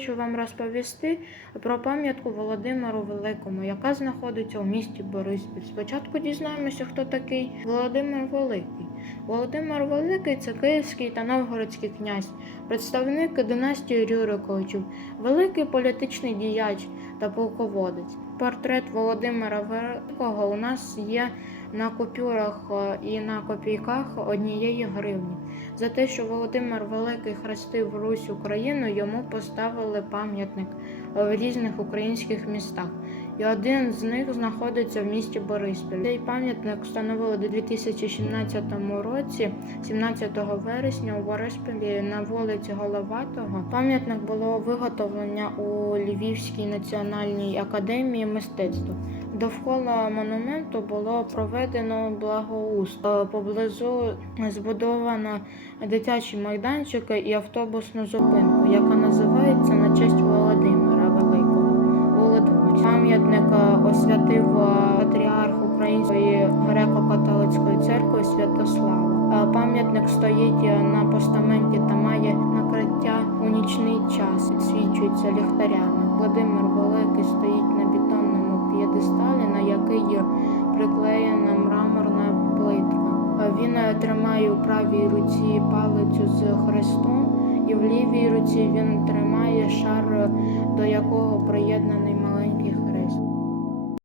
хочу вам розповісти про пам'ятку Володимиру Великому, яка знаходиться у місті Бориспіль. Спочатку дізнаємося, хто такий Володимир Великий. Володимир Великий це київський та новгородський князь, представник династії Рюриковичів, великий політичний діяч та полководець. Портрет Володимира Великого у нас є на купюрах е, і на копійках однієї гривні. За те, що Володимир Великий хрестив Русь Україну, йому поставили пам'ятник в різних українських містах. І один з них знаходиться в місті Бориспіль. Цей пам'ятник встановили у 2017 році, 17 вересня у Бориспілі на вулиці Головатого. Пам'ятник було виготовлення у Львівській національній академії мистецтв. Довкола монументу було проведено благоуст. Поблизу збудовано дитячий майданчик і автобусну зупинку, яка називається на честь Володимира. Пам'ятник освятив е, патріарх Української греко-католицької церкви Святослава. Е, Пам'ятник стоїть е, на постаменті та має накриття у нічний час, свічується ліхтарями. Володимир Великий стоїть на бетонному п'єдесталі, на який приклеєна мраморна плитка. Він тримає у правій руці палицю з хрестом, і в лівій руці він тримає шар, до якого